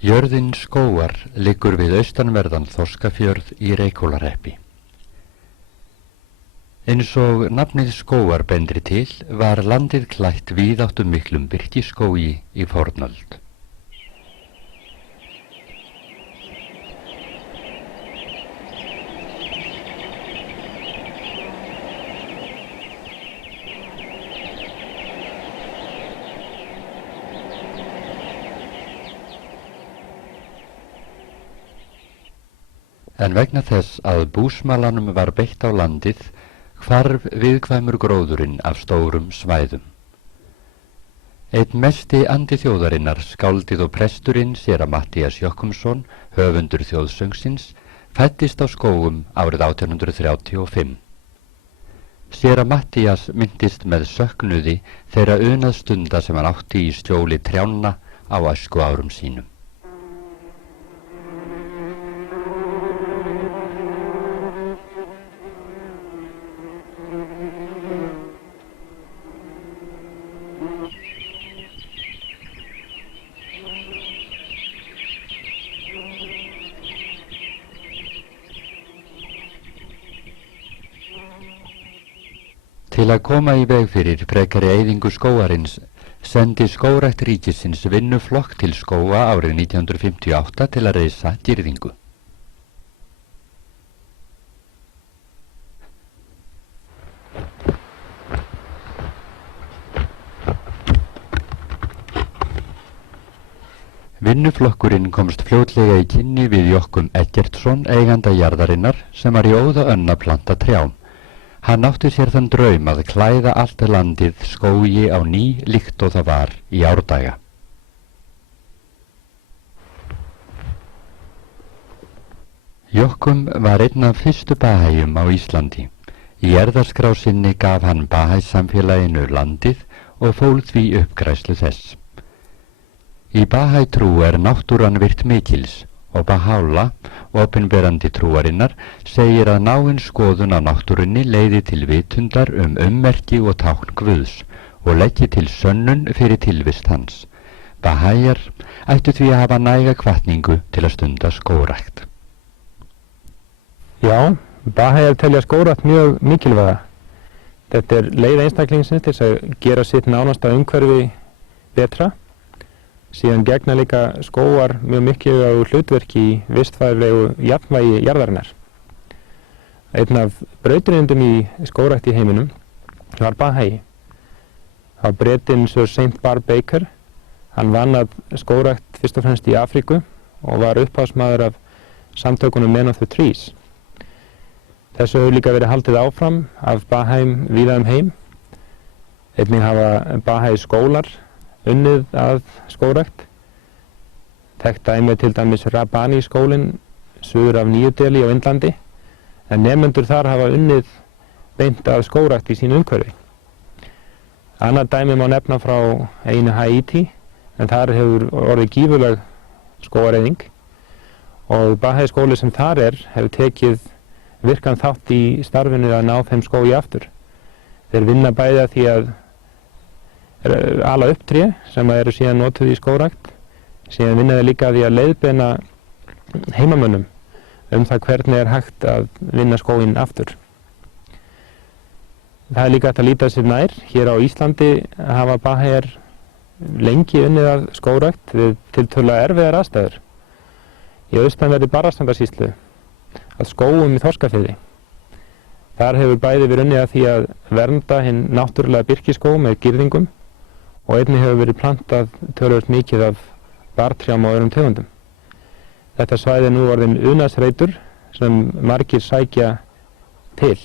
Jörðin Skógar liggur við austanverðan Þorskafjörð í Reykhólahreppi. Eins og nafnið Skógar bendir til var landið klætt víðáttumiklum birkiskógi í fornöld. En vegna þess að búsmalanum var beitt á landið, hvarf viðkvæmur gróðurinn af stórum svæðum. Einn mesti andi þjóðarinnar, skáldið og presturinn séra Matthías Jochumsson, höfundur þjóðsöngsins, fæddist á Skógum árið 1835. Séra Matthías minntist með söknuði þeirra unað stunda sem hann átti í skjóli trjánna á æsku árum sínum. Til að koma í veg fyrir frekari eyðingu skógarins sendi Skógrækt ríkisins vinnuflokk til Skóga árið 1958 til að reisa girðingu. Vinnuflokkurinn komst fljótlega í kynni við Jochum Eggertsson, eiganda jarðarinnar, sem var í óða önn að planta trjám. Hann átti sér þann draum að klæða allt landið skógi á ný líkt og það var í árdaga. Jochum var einn af fyrstu bahæjum á Íslandi. Í erfðaskrá sinni gaf hann bahæjsamfélaginu landið og fól því uppgræðslu þess. Í bahæjtrú náttúran virt mikils og Bahá'u'lláh, opinberandi trúarinnar, segir að náin skoðun á náttúrunni leiði til vitundar ummerki og tákn Guðs og leggi til sönnun fyrir tilvist hans. Bahæjar ættu því að hafa næga hvatningu til að stunda skógrækt. Já, bahæjar telja skógrækt mjög mikilvæga. Þetta leið einstaklingsins til að gera sitt nánasta umhverfi betra. Síðan gegna líka skógar mjög mikilvægu hlutverki í vistfræðilegu jafnvægi jarðarinnar. Einn af brautarindum í skógrækt í heiminum var bahæi. Það var Bretinn Sir St. Barbe Baker. Hann vann að skógrækt fyrst og fremst í Afríku og var upphafsmaður af samtökunum Men of the Trees. Þessu hefur líka verið haldið áfram af bahæum víða heim. Einnig hafa bahæi skólar unnið að skógrækt. Þekkt dæmi til dæmis Rabbani skólinn suður af Nýju Delí á Indlandi, en nemendur þar hafa unnið beint að skógrækt í sínu umhverfi. Annað dæmi má nefna frá eyjunni Haítí, en þar hefur orðið gífurleg skógareyðing og bahæi skóli sem þar hefur tekið virkan þátt í starfinu að ná þeim skógi aftur. Þeir vinna bæði að því að ala upp tré sem eru síðan notuð í skógrækt, síðan vinna þeir líka að því að leiðbeina heimamönnum það hvernig hægt að vinna skóginn aftur. Það líka hægt að líta sér nær. Hér á Íslandi hafa bahæjar lengi unnið að skógrækt við tiltölulega erfiðar aðstæður. Í austanverðri Barðastrandarsýslu að Skógum í Þorskafirði. Þar hefur bæði verið unnið að því að vernda hinn náttúrulega birkiskóg með girðingum og einnig hefur verið plantað töluvert mikið af bartrjám og öðrum tegundum. Þetta svæði nú orðinn unaðsreitur sem margir sækja til.